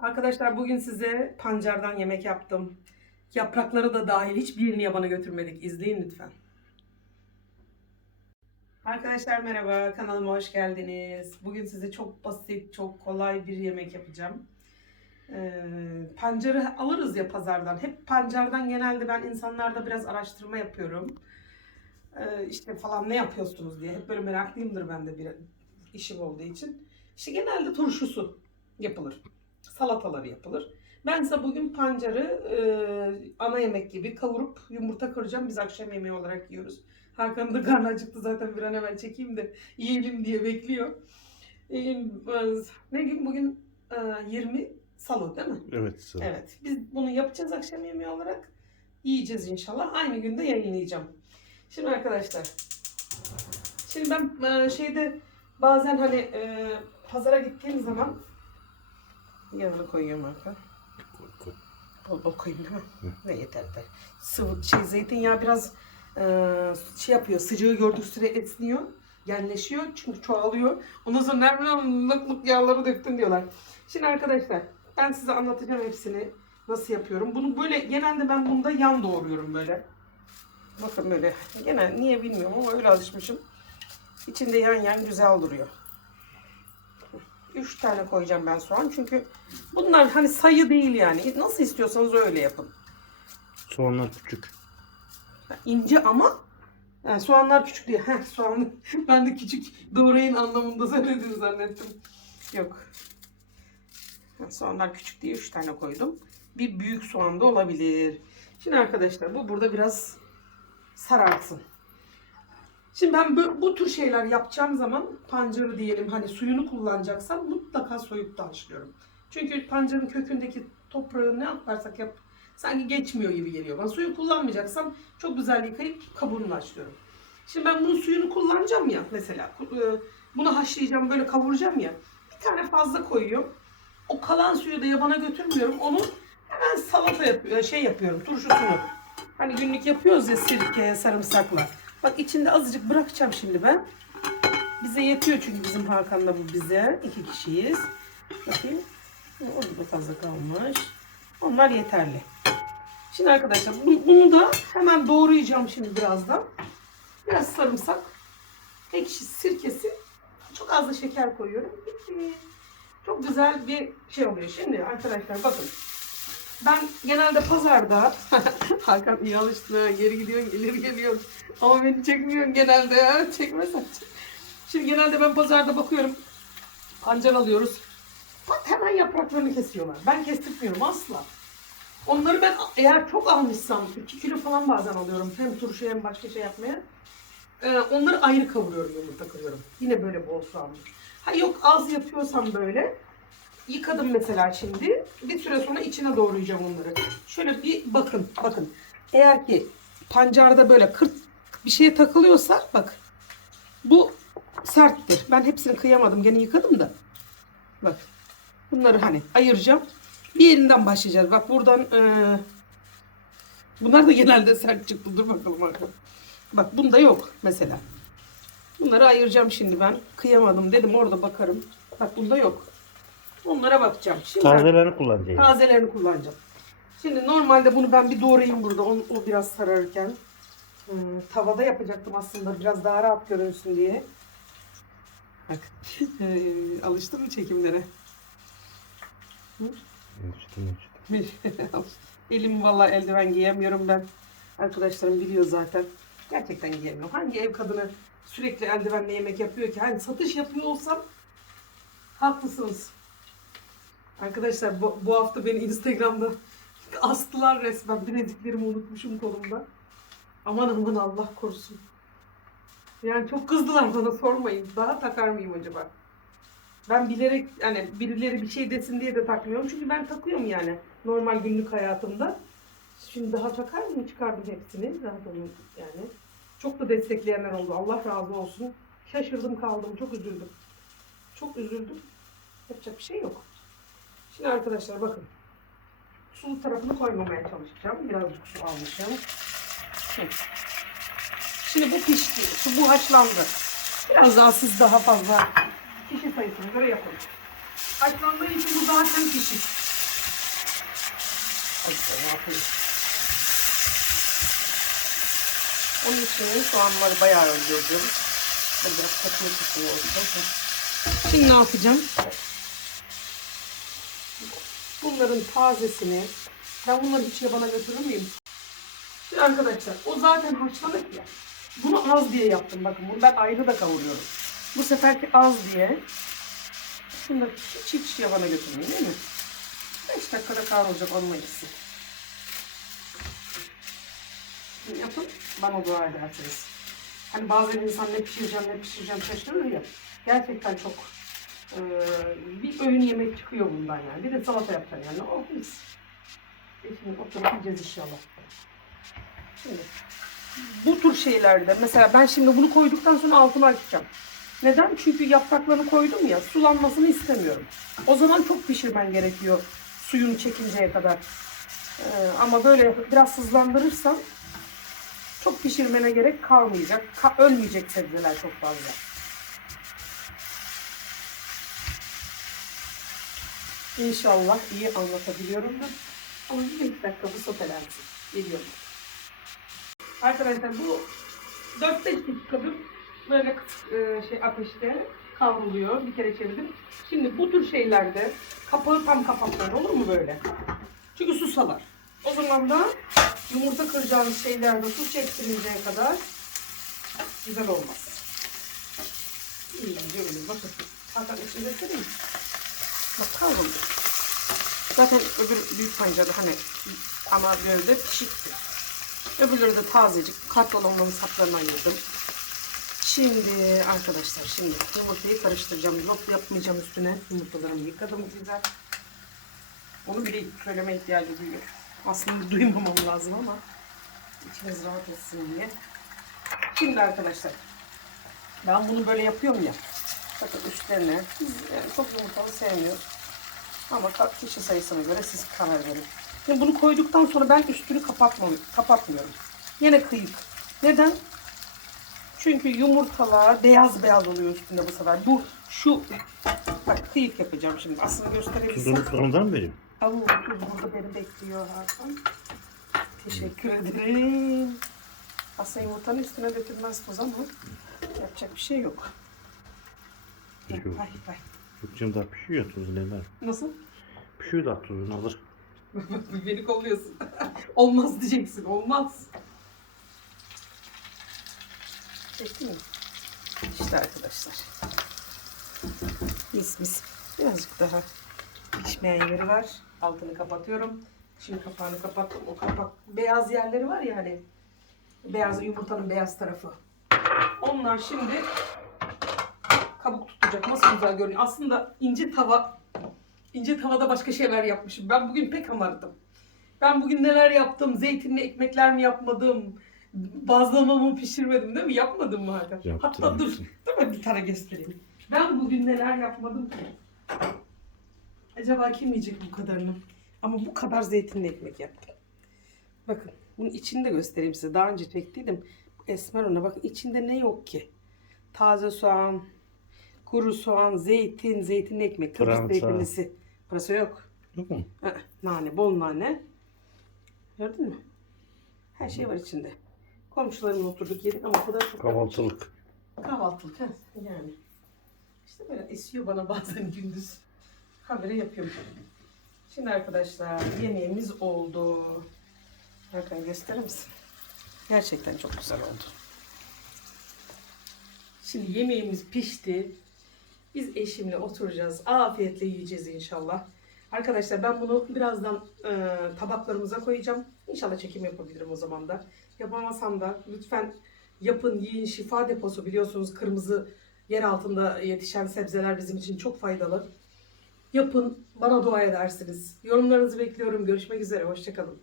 Arkadaşlar bugün size pancardan yemek yaptım. Yaprakları da dahil hiçbirini yabana götürmedik. İzleyin lütfen. Arkadaşlar merhaba, kanalıma hoş geldiniz. Bugün size çok basit, çok kolay bir yemek yapacağım. Ee, pancarı alırız ya pazardan. Hep pancardan genelde ben insanlarda biraz araştırma yapıyorum. Ee, işte falan ne yapıyorsunuz diye. Hep böyle meraklıyımdır ben de bir işim olduğu için. İşte genelde turşusu yapılır. Salataları yapılır. Ben ise bugün pancarı e, ana yemek gibi kavurup yumurta kıracağım. Biz akşam yemeği olarak yiyoruz. Hakan da karnı acıktı zaten bir an evvel çekeyim de yiyelim diye bekliyor. E, ne gün bugün e, 20 salı değil mi? Evet. ol. Evet. Biz bunu yapacağız akşam yemeği olarak. Yiyeceğiz inşallah. Aynı günde yayınlayacağım. Şimdi arkadaşlar. Şimdi ben e, şeyde bazen hani e, pazara gittiğim zaman yanına koyuyorum arka. Koy, koy. Bol bol koyayım değil mi? Ne yeter be. Sıvı şey zeytinyağı biraz e, şey yapıyor. Sıcağı gördük süre esniyor. Genleşiyor çünkü çoğalıyor. Ondan sonra Nermin Hanım lık lık yağları döktün diyorlar. Şimdi arkadaşlar ben size anlatacağım hepsini. Nasıl yapıyorum. Bunu böyle genelde ben bunda yan doğruyorum böyle. Bakın böyle. Genel niye bilmiyorum ama öyle alışmışım. İçinde yan yan güzel duruyor. Üç tane koyacağım ben soğan. Çünkü bunlar hani sayı değil yani. Nasıl istiyorsanız öyle yapın. Soğanlar küçük. İnce ama yani soğanlar küçük diye. Heh, soğan ben de küçük doğrayın anlamında söylediğini zannettim. Yok. Soğanlar küçük diye 3 tane koydum. Bir büyük soğan da olabilir. Şimdi arkadaşlar bu burada biraz sarartsın. Şimdi ben bu, bu tür şeyler yapacağım zaman pancarı diyelim hani suyunu kullanacaksam mutlaka soyup haşlıyorum. Çünkü pancarın kökündeki toprağı ne yaparsak yap sanki geçmiyor gibi geliyor. Ben suyu kullanmayacaksam çok güzel yıkayıp kabuğunu haşlıyorum. Şimdi ben bunun suyunu kullanacağım ya mesela. e, Bunu haşlayacağım böyle kavuracağım ya. Bir tane fazla koyuyorum. O kalan suyu da yabana götürmüyorum. Onu hemen salata yapıyor, şey yapıyorum turşusunu. Hani günlük yapıyoruz ya sirke, sarımsakla. Bak içinde azıcık bırakacağım şimdi ben. Bize yetiyor çünkü bizim Hakan'la bu bize. iki kişiyiz. Bakayım. Orada da fazla kalmış. Onlar yeterli. Şimdi arkadaşlar bu- bunu da hemen doğrayacağım şimdi birazdan. Biraz sarımsak, ekşi sirkesi, çok az da şeker koyuyorum. Çok güzel bir şey oluyor. Şimdi arkadaşlar bakın. Ben genelde pazarda Hakan iyi alıştı. Geri gidiyorsun, ileri geliyorsun. Ama beni çekmiyorsun genelde ya. Çekmesen. Şimdi genelde ben pazarda bakıyorum. Pancar alıyoruz. Pat hemen yapraklarını kesiyorlar. Ben kestirmiyorum asla. Onları ben eğer çok almışsam 2 kilo falan bazen alıyorum. Hem turşu hem başka şey yapmaya. Ee, onları ayrı kavuruyorum yumurta kırıyorum. Yine böyle bol soğanlı. Ha yok az yapıyorsam böyle yıkadım mesela şimdi. Bir süre sonra içine doğrayacağım onları. Şöyle bir bakın bakın. Eğer ki pancarda böyle kırt bir şeye takılıyorsa bak bu serttir. Ben hepsini kıyamadım. Gene yıkadım da. Bak. Bunları hani ayıracağım. Bir yerinden başlayacağız. Bak buradan eee, bunlar da genelde sert çıktı. Dur bakalım bakalım. Bak bunda yok mesela. Bunları ayıracağım şimdi ben. Kıyamadım dedim orada bakarım. Bak bunda yok. Onlara bakacağım. Şimdi Tazelerini kullanacağız. Tazelerini kullanacağım. Şimdi normalde bunu ben bir doğrayayım burada. O, o biraz sararken. Hmm, tavada yapacaktım aslında biraz daha rahat görünsün diye. Bak. Ee, Alıştın mı çekimlere? Üstüne üstüne. Elim vallahi eldiven giyemiyorum ben. Arkadaşlarım biliyor zaten. Gerçekten giyemiyorum. Hangi ev kadını sürekli eldivenle yemek yapıyor ki? Hani satış yapıyor olsam haklısınız. Arkadaşlar bu, bu hafta beni Instagram'da astılar resmen. Bileziklerimi unutmuşum kolumda. Aman aman Allah korusun. Yani çok kızdılar bana sormayın. Daha takar mıyım acaba? Ben bilerek yani birileri bir şey desin diye de takmıyorum. Çünkü ben takıyorum yani normal günlük hayatımda. Şimdi daha takar mıyım? Çıkardım hepsini. Zaten yani. Çok da destekleyenler oldu. Allah razı olsun. Şaşırdım kaldım. Çok üzüldüm. Çok üzüldüm. Yapacak bir şey yok. Şimdi arkadaşlar bakın. Sulu tarafını koymamaya çalışacağım. Birazcık su almışım. Şimdi bu pişti. Şu bu haşlandı. Biraz daha siz daha fazla kişi sayısına göre yapın. Haşlandığı için bu zaten pişik. Onun için soğanları bayağı öldürdüm. Biraz takılı takılı olsun. Şimdi ne yapacağım? Bunların tazesini ben bunları hiç yabana götürür müyüm? Şimdi arkadaşlar o zaten haşlanık ya. Bunu az diye yaptım. Bakın bunu ben ayrı da kavuruyorum. Bu seferki az diye. Şunları hiç hiç yabana götürmeyeyim değil mi? 5 dakikada kavrulacak onunla gitsin. Yapın bana dua edersiniz. Hani bazen insan ne pişireceğim ne pişireceğim şaşırır ya. Gerçekten çok eee, bir öğün yemek çıkıyor bundan yani. Bir de salata yapacağım yani. Oh mis. E Şimdi oturup yiyeceğiz inşallah. Şimdi bu tür şeylerde mesela ben şimdi bunu koyduktan sonra altını açacağım. Neden? Çünkü yapraklarını koydum ya sulanmasını istemiyorum. O zaman çok pişirmen gerekiyor suyunu çekinceye kadar. Ee, ama böyle biraz hızlandırırsan çok pişirmene gerek kalmayacak. Ka- ölmeyecek sebzeler çok fazla. İnşallah iyi anlatabiliyorumdur. Ama bir dakika bu sotelensin. Geliyorum. Arkadaşlar bu 4-5 dakikadır böyle e, şey ateşte kavruluyor. Bir kere çevirdim. Şimdi bu tür şeylerde kapağı tam kapatmayın olur mu böyle? Çünkü su. O zaman da yumurta kıracağınız şeylerde su çektirinceye kadar güzel olmaz. İyice öyle bakın. Hakan içini göstereyim. Bak kavruldu. Zaten öbür büyük pancarda hani ana gövde pişikti. Öbürleri de tazecik. Kartolonların saplarını ayırdım. Şimdi arkadaşlar şimdi yumurtayı karıştıracağım. Lop yapmayacağım üstüne. Yumurtalarımı yıkadım güzel. Onu bile söyleme ihtiyacı duyuyor. Aslında duymamam lazım ama içiniz rahat etsin diye. Şimdi arkadaşlar ben bunu böyle yapıyorum ya. Bakın üstlerine biz yani çok yumurtalı sevmiyoruz. Ama kişi sayısına göre siz karar verin. Şimdi bunu koyduktan sonra ben üstünü kapatmam, kapatmıyorum. Yine kıyık. Neden? Çünkü yumurtalar beyaz beyaz oluyor üstünde bu sefer. Bu şu bak kıyık yapacağım şimdi. Aslında gösterebilsem. Tuzunu sonradan mı vereyim? Ama tuz burada beni bekliyor Hakan. Teşekkür ederim. Aslında yumurtanın üstüne dökülmez tuz ama yapacak bir şey yok. Yok. Ay, ay. Türkçem daha pişiyor tuzu neler. Nasıl? Pişiyor da tuzunu alır. Beni kolluyorsun. olmaz diyeceksin. Olmaz. Peki mi? İşte arkadaşlar. Mis mis. Birazcık daha pişmeyen yeri var. Altını kapatıyorum. Şimdi kapağını kapattım. O kapak beyaz yerleri var ya hani. Beyaz yumurtanın beyaz tarafı. Onlar şimdi kabuk tutacak. Nasıl güzel görünüyor. Aslında ince tava İnce tavada başka şeyler yapmışım. Ben bugün pek amardım. Ben bugün neler yaptım? Zeytinli ekmekler mi yapmadım? Bazlamamı pişirmedim değil mi? Yapmadım mı Hakan? Yaptın, Hatta dur. Dur bir tane göstereyim. Ben bugün neler yapmadım ki? Acaba kim yiyecek bu kadarını? Ama bu kadar zeytinli ekmek yaptım. Bakın bunun içini de göstereyim size. Daha önce çektiydim. Esmer ona bakın içinde ne yok ki? Taze soğan, kuru soğan, zeytin, zeytinli ekmek, Kıbrıs Pırasa. zeytinlisi. Pırasa yok. Yok mu? Aa, nane, bol nane. Gördün mü? Her şey var içinde. Komşularımla oturduk yedik ama o kadar çok Kahvaltılık. Kahvaltılık ha yani. İşte böyle esiyor bana bazen gündüz. Habere yapıyorum. Şimdi arkadaşlar yemeğimiz oldu. Hakan gösterir misin? Gerçekten çok güzel oldu. Şimdi yemeğimiz pişti. Biz eşimle oturacağız. Afiyetle yiyeceğiz inşallah. Arkadaşlar ben bunu birazdan e, tabaklarımıza koyacağım. İnşallah çekim yapabilirim o zaman da. Yapamasam da lütfen yapın, yiyin. Şifa deposu biliyorsunuz kırmızı yer altında yetişen sebzeler bizim için çok faydalı. Yapın, bana dua edersiniz. Yorumlarınızı bekliyorum. Görüşmek üzere, hoşçakalın.